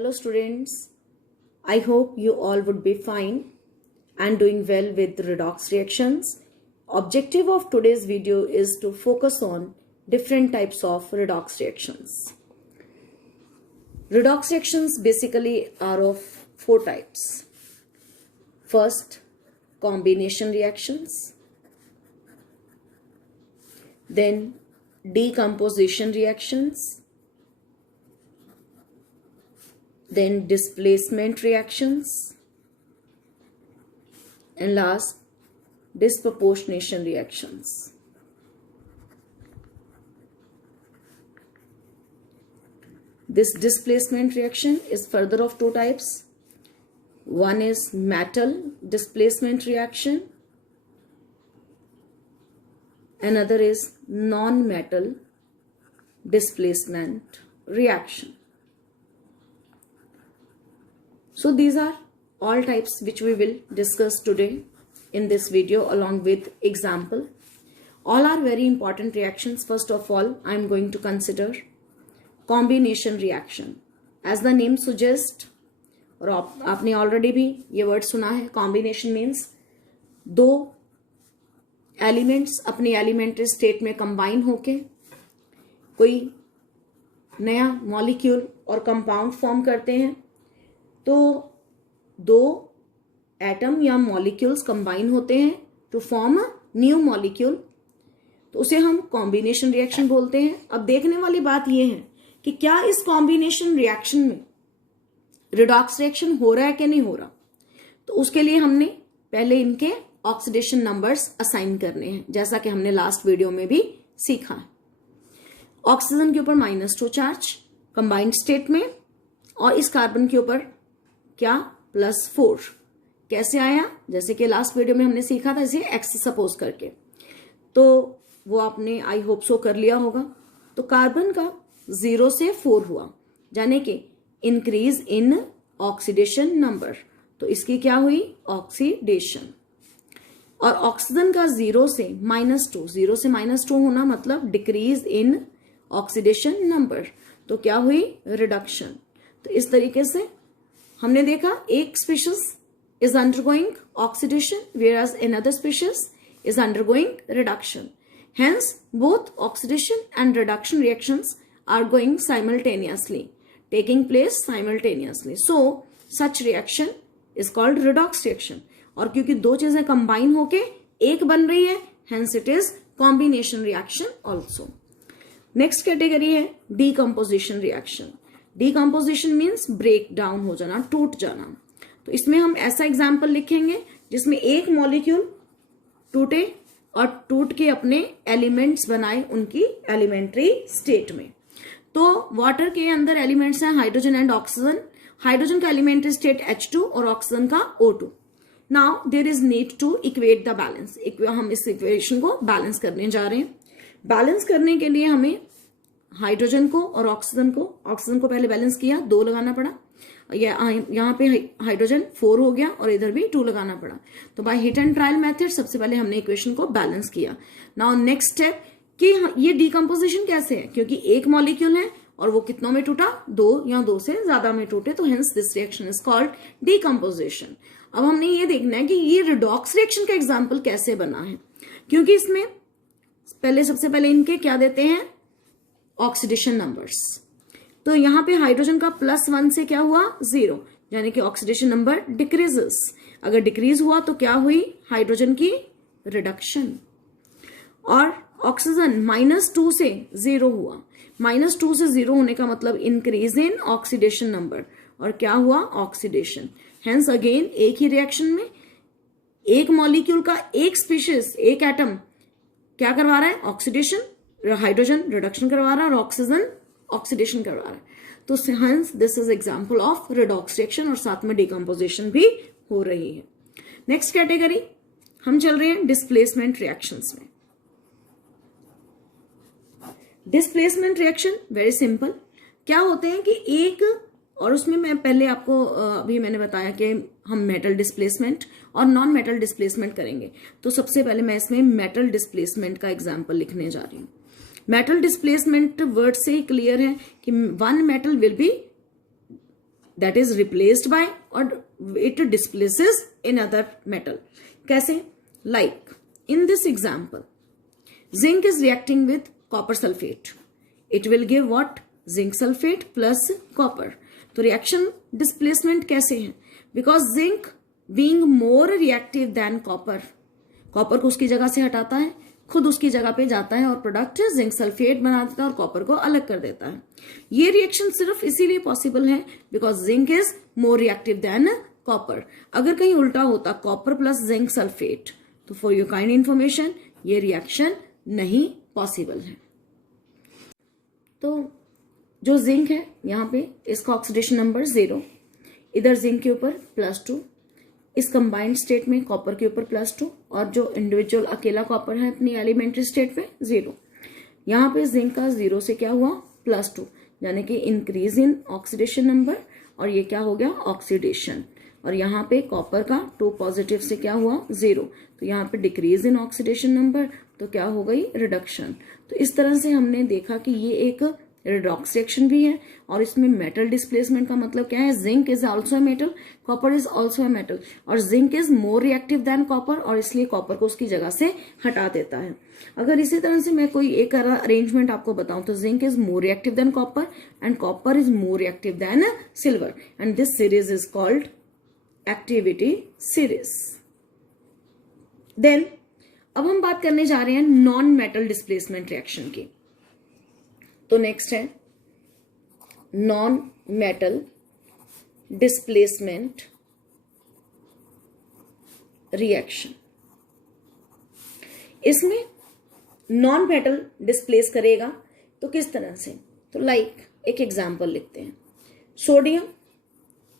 Hello students, I hope you all would be fine and doing well with redox reactions. Objective of today's video is to focus on different types of redox reactions. Redox reactions basically are of four types. First, combination reactions, then decomposition reactions, then displacement reactions, and last, disproportionation reactions. This displacement reaction is further of two types. One is metal displacement reaction, another is non-metal displacement reaction. So these are all types which we will discuss today in this video along with example. All are very important reactions. First of all, I am going to consider combination reaction. As the name suggests, और आपने already भी ये word सुना है, combination means दो elements अपनी elementary state में combine होके कोई नया मॉलिक्यूल और कंपाउंड फॉर्म करते हैं. तो दो एटम या मॉलिक्यूल्स कंबाइन होते हैं to form a new molecule, तो उसे हम कॉम्बिनेशन रिएक्शन बोलते हैं. अब देखने वाली बात यह है कि क्या इस कॉम्बिनेशन रिएक्शन में रिडॉक्स रिएक्शन हो रहा है कि नहीं हो रहा. तो उसके लिए हमने पहले इनके ऑक्सीडेशन नंबर्स असाइन करने हैं, जैसा कि हमने लास्ट वीडियो में भी सीखा है. ऑक्सीजन के ऊपर -2 चार्ज कंबाइंड स्टेट में, और इस कार्बन के ऊपर क्या +4. कैसे आया, जैसे कि लास्ट वीडियो में हमने सीखा था, इसे x सपोज करके, तो वो आपने आई होप सो कर लिया होगा. तो कार्बन का 0 से 4 हुआ, यानी कि इंक्रीज इन ऑक्सीडेशन नंबर. तो इसकी क्या हुई, ऑक्सीडेशन. और ऑक्सीजन का 0 से -2, 0 से -2 होना मतलब डिक्रीज इन ऑक्सीडेशन नंबर. तो क्या हुई, रिडक्शन. तो इस तरीके से हमने देखा एक species is undergoing oxidation whereas another species is undergoing reduction. Hence both oxidation and reduction reactions are going simultaneously, taking place simultaneously. So such reaction is called redox reaction. और क्योंकि दो चीजें कंबाइन होके एक बन रही है, hence it is combination reaction also. Next category है decomposition reaction. Decomposition means break down हो जाना, टूट जाना. तो इसमें हम ऐसा एग्जाम्पल लिखेंगे जिसमें एक मॉलिक्यूल टूटे और टूट के अपने एलिमेंट्स बनाए उनकी एलिमेंट्री स्टेट में. तो वाटर के अंदर एलिमेंट्स हैं हाइड्रोजन एंड ऑक्सीजन. हाइड्रोजन का एलिमेंट्री स्टेट H2 और ऑक्सीजन का O2. Now there is need to equate the balance. हम इस इक्वेशन को बैलेंस करने जा रहे हैं. बैलेंस करने के लिए हमें हाइड्रोजन को और ऑक्सीजन को पहले बैलेंस किया, 2 लगाना पड़ा. यहाँ पे हाइड्रोजन 4 हो गया और इधर भी 2 लगाना पड़ा. तो by hit and trial method सबसे पहले हमने इक्वेशन को बैलेंस किया. नाउ नेक्स्ट स्टेप कि ये डिकम्पोजिशन कैसे है, क्योंकि एक मॉलिक्यूल है और वो कितनों में टूटा, 2 या 2 से ज्यादा में टूटे. तो hence this reaction is called decomposition. अब हमने ये देखना है कि ये रिडॉक्स रिएक्शन का एग्जाम्पल कैसे बना है, क्योंकि इसमें सबसे पहले इनके क्या देते हैं, ऑक्सीडेशन नंबर्स. तो यहां पे हाइड्रोजन का +1 से क्या हुआ, 0, यानी कि ऑक्सीडेशन नंबर डिक्रीजेस. अगर डिक्रीज हुआ तो क्या हुई, हाइड्रोजन की रिडक्शन. और ऑक्सीजन -2 से 0 हुआ. -2 से 0 होने का मतलब इंक्रीज इन ऑक्सीडेशन नंबर, और क्या हुआ, ऑक्सीडेशन. हेंस अगेन एक ही रिएक्शन में एक मॉलिक्यूल का एक स्पीशीज, एक एटम क्या करवा रहा है, ऑक्सीडेशन. हाइड्रोजन रिडक्शन करवा रहा है और ऑक्सीजन ऑक्सीडेशन करवा रहा है. तो hence this is example of redox reaction, और साथ में डिकम्पोजिशन भी हो रही है. नेक्स्ट कैटेगरी हम चल रहे हैं डिस्प्लेसमेंट रिएक्शंस में. Displacement reaction very simple. क्या होते हैं कि एक, और उसमें मैं पहले आपको अभी मैंने बताया कि हम मेटल डिस्प्लेसमेंट और नॉन मेटल डिस्प्लेसमेंट करेंगे. तो सबसे पहले मैं इसमें मेटल डिस्प्लेसमेंट का एग्जांपल लिखने जा रही हूं. मेटल डिस्प्लेसमेंट वर्ड से ही क्लियर है कि one metal will be that is replaced by और it displaces in other metal. कैसे? Like in this example, zinc is reacting with copper sulphate. It will give what? Zinc sulphate plus copper. तो reaction displacement कैसे है? Because zinc being more reactive than copper, copper को उसकी जगह से हटाता है, खुद उसकी जगह पे जाता है और प्रोडक्ट जिंक सल्फेट बना देता है और कॉपर को अलग कर देता है. ये रिएक्शन सिर्फ इसीलिए पॉसिबल है because zinc is more reactive than copper. अगर कहीं उल्टा होता कॉपर प्लस जिंक सल्फेट, तो फॉर योर काइंड इंफॉर्मेशन ये रिएक्शन नहीं पॉसिबल है. तो जो जिंक है यहाँ पे इसका ऑक्सीडेशन नंबर 0, इधर जिंक के ऊपर +2, इस कंबाइंड स्टेट में कॉपर के ऊपर +2 और जो इंडिविजुअल अकेला कॉपर है अपनी एलिमेंट्री स्टेट पे 0. यहाँ पे जिंक का 0 से क्या हुआ? +2, यानी कि इंक्रीज इन ऑक्सीडेशन नंबर, और ये क्या हो गया? ऑक्सीडेशन. और यहाँ पे कॉपर का 2 पॉजिटिव से क्या हुआ? 0. तो यहाँ पे डिक्रीज इन ऑक्सीडेशन नंबर, तो क्या हो गई? रिडक्शन. तो इस तरह से हमने देखा कि ये एक रेडॉक्स रिएक्शन भी है और इसमें मेटल डिस्प्लेसमेंट का मतलब क्या है? Zinc is also a metal, copper is also a metal, और zinc is more reactive than copper और इसलिए कॉपर को उसकी जगह से हटा देता है. अगर इसी तरह से मैं कोई एक अरेंजमेंट आपको बताऊं तो zinc is more reactive than copper and copper is more reactive than silver, and this series is called activity series. Then अब हम बात करने जा रहे हैं नॉन मेटल डिस्प्लेसमेंट रिएक्शन की. तो नेक्स्ट है नॉन मेटल डिस्प्लेसमेंट रिएक्शन. इसमें नॉन मेटल डिस्प्लेस करेगा तो किस तरह से? तो लाइक एक एग्जांपल लिखते हैं. सोडियम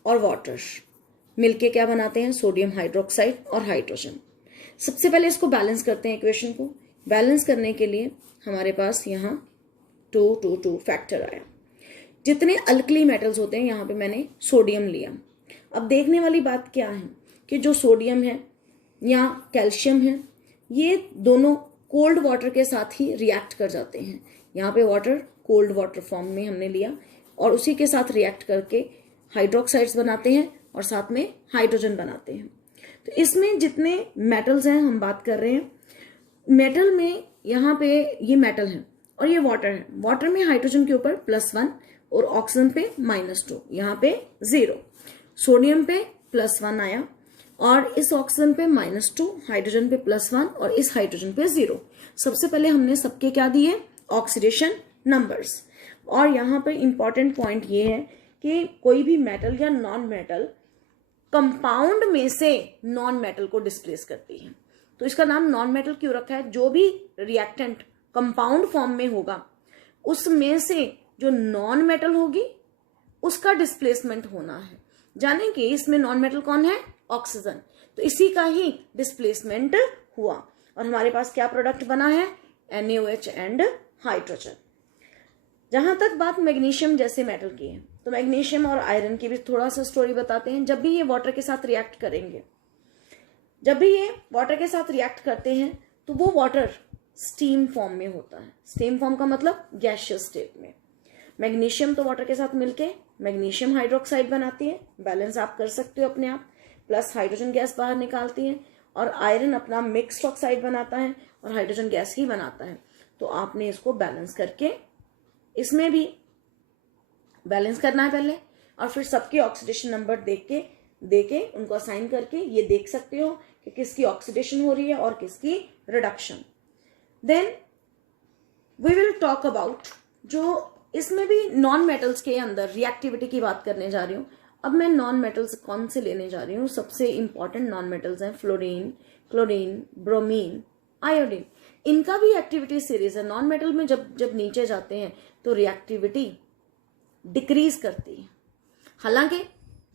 और वाटर मिलके क्या बनाते हैं? सोडियम हाइड्रोक्साइड और हाइड्रोजन. सबसे पहले इसको बैलेंस करते हैं. इक्वेशन को बैलेंस करने के लिए हमारे पास यहाँ 2 फैक्टर आया. जितने अल्कली मेटल्स होते हैं यहाँ पे मैंने सोडियम लिया. अब देखने वाली बात क्या है कि जो सोडियम है या कैल्शियम है, ये दोनों कोल्ड वाटर के साथ ही रिएक्ट कर जाते हैं. यहाँ पे वाटर कोल्ड वाटर फॉर्म में हमने लिया और उसी के साथ रिएक्ट करके हाइड्रोक्साइड्स बनाते हैं और साथ में हाइड्रोजन बनाते हैं. तो इसमें जितने मेटल्स हैं हम बात कर रहे हैं, मेटल में यहाँ पे ये मेटल है और ये वाटर है. वाटर में हाइड्रोजन के ऊपर +1 और ऑक्सीजन पे -2, यहाँ पे 0. सोडियम पे +1 आया और इस ऑक्सीजन पे -2, हाइड्रोजन पे +1 और इस हाइड्रोजन पे 0. सबसे पहले हमने सबके क्या दिए? Oxidation numbers. और यहाँ पर इंपॉर्टेंट पॉइंट ये है कि कोई भी मेटल या नॉन मेटल कंपाउंड में से नॉन मेटल को डिस्प्लेस करती है. तो इसका नाम नॉन मेटल क्यों रखा है? जो भी रिएक्टेंट कंपाउंड फॉर्म में होगा उसमें से जो नॉन मेटल होगी उसका डिस्प्लेसमेंट होना है. जाने कि इसमें नॉन मेटल कौन है? ऑक्सीजन. तो इसी का ही डिस्प्लेसमेंट हुआ और हमारे पास क्या प्रोडक्ट बना है? NaOH and hydrogen. जहां तक बात मैग्नीशियम जैसे मेटल की है, तो मैग्नीशियम और आयरन की भी थोड़ा सा स्टोरी बताते हैं. जब भी ये वाटर के साथ रिएक्ट करेंगे, जब भी ये वाटर के साथ रिएक्ट करते हैं तो वो वाटर स्टीम फॉर्म में होता है. स्टीम फॉर्म का मतलब गैसियस स्टेट में. मैग्नीशियम तो वाटर के साथ मिलके मैग्नीशियम हाइड्रोक्साइड बनाती है, बैलेंस आप कर सकते हो अपने आप, प्लस हाइड्रोजन गैस बाहर निकालती है. और आयरन अपना मिक्स्ड ऑक्साइड बनाता है और हाइड्रोजन गैस ही बनाता है. तो आपने इसको बैलेंस करके इसमें भी बैलेंस करना है पहले और फिर सबके ऑक्सीडेशन नंबर देके उनको असाइन करके ये देख सकते हो कि किसकी ऑक्सीडेशन हो रही है और किसकी reduction. Then we will talk about जो इसमें भी नॉन मेटल्स के अंदर रिएक्टिविटी की बात करने जा रही हूँ. अब मैं नॉन मेटल्स कौन से लेने जा रही हूँ? सबसे इंपॉर्टेंट नॉन मेटल्स हैं फ्लोरीन, क्लोरीन, ब्रोमीन, आयोडीन. इनका भी एक्टिविटी सीरीज है. नॉन मेटल में जब नीचे जाते हैं तो रिएक्टिविटी डिक्रीज करती है. हालांकि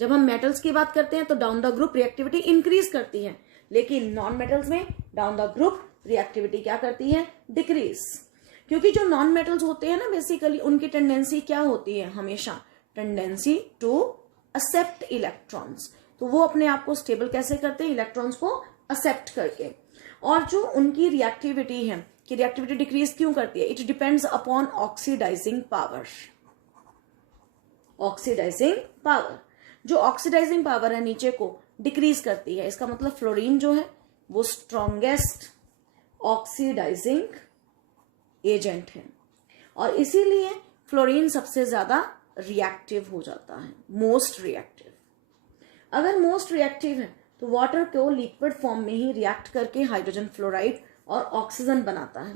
जब हम मेटल्स की बात करते हैं तो down the group reactivity increase करती है, लेकिन नॉन मेटल्स में डाउन द ग्रुप रिएक्टिविटी क्या करती है? डिक्रीज. क्योंकि जो नॉन मेटल्स होते हैं ना, बेसिकली उनकी टेंडेंसी क्या होती है? हमेशा टेंडेंसी टू एक्सेप्ट इलेक्ट्रॉन्स. तो वो अपने आप को स्टेबल कैसे करते हैं? इलेक्ट्रॉन्स को एक्सेप्ट करके. और जो उनकी रिएक्टिविटी है कि रिएक्टिविटी डिक्रीज क्यों करती है? It depends upon oxidising power. Oxidising power. जो ऑक्सीडाइजिंग पावर है नीचे को डिक्रीज करती है। इसका मतलब फ्लोरीन जो है वो स्ट्रॉन्गेस्ट ऑक्सीडाइजिंग एजेंट है और इसीलिए फ्लोरीन सबसे ज्यादा रिएक्टिव हो जाता है, मोस्ट रिएक्टिव। अगर मोस्ट रिएक्टिव है तो वाटर को लिक्विड फॉर्म में ही रिएक्ट करके हाइड्रोजन फ्लोराइड और ऑक्सीजन बनाता है।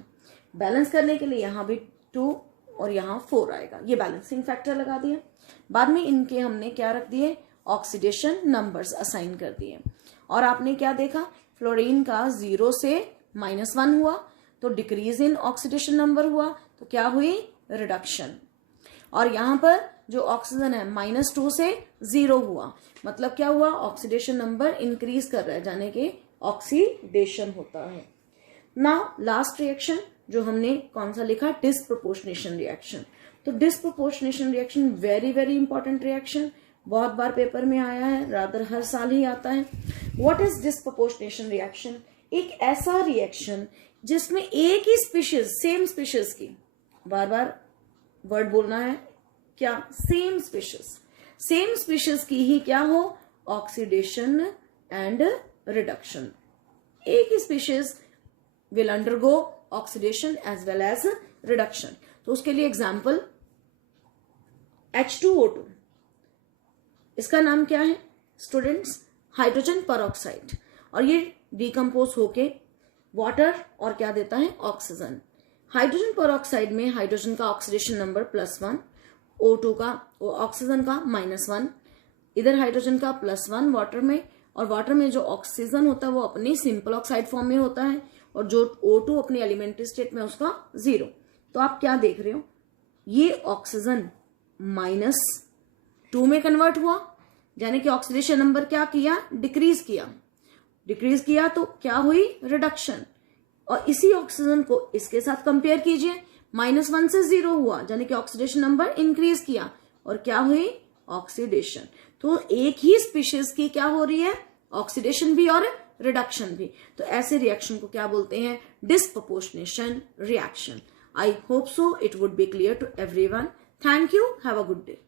बैलेंस करने के लिए यहाँ भी 2 और यहाँ 4 आएगा, ये बैलेंसिंग फैक्टर लगा दिए। बाद में इनके हमने क्या रख दिए, ऑक्सीडेशन नंबर्स असाइन कर दिए। और आपने क्या देखा, फ्लोरीन का 0 से -1 हुआ तो डिक्रीज इन ऑक्सीडेशन नंबर हुआ, तो क्या हुई, रिडक्शन। और यहां पर जो ऑक्सीजन है -2 से 0 हुआ, मतलब क्या हुआ, ऑक्सीडेशन नंबर इंक्रीज कर रहा है, जाने के ऑक्सीडेशन होता है। नाउ लास्ट रिएक्शन जो हमने कौन सा लिखा, डिस्प्रोपोर्शनेशन रिएक्शन। तो disproportionation reaction very very important reaction, बहुत बार पेपर में आया है, रादर हर साल ही आता है। व्हाट इज डिस्प्रोपोर्शनेशन रिएक्शन, एक ऐसा रिएक्शन जिसमें एक ही स्पीशीज, सेम स्पीशीज की, बार बार वर्ड बोलना है क्या, सेम स्पीशीज की ही क्या हो, ऑक्सीडेशन एंड रिडक्शन। एक ही species will undergo oxidation as well as reduction. तो उसके लिए एग्जाम्पल H2O2, इसका नाम क्या है स्टूडेंट्स, हाइड्रोजन परऑक्साइड, और ये डिकम्पोज होके वाटर और क्या देता है, ऑक्सीजन। हाइड्रोजन परऑक्साइड में हाइड्रोजन का ऑक्सीडेशन नंबर +1, O2 का, ऑक्सीजन का -1, इधर हाइड्रोजन का +1 वाटर में, और वाटर में जो ऑक्सीजन होता है वो अपने सिंपल ऑक्साइड फॉर्म में होता है, और जो O2 अपनी एलिमेंट्री स्टेट में उसका 0। तो आप क्या देख रहे हो, ये ऑक्सीजन -2 में कन्वर्ट हुआ, यानी कि ऑक्सीडेशन नंबर क्या किया, डिक्रीज किया, तो क्या हुई, रिडक्शन। और इसी ऑक्सीजन को इसके साथ कंपेयर कीजिए, -1 से 0 हुआ, यानी कि ऑक्सीडेशन नंबर इंक्रीज किया, और क्या हुई, ऑक्सीडेशन। तो एक ही स्पीशीज की क्या हो रही है, ऑक्सीडेशन भी और रिडक्शन भी। तो ऐसे रिएक्शन को क्या बोलते हैं, disproportionation reaction. I hope so it would be clear to everyone. Thank you, have a good day.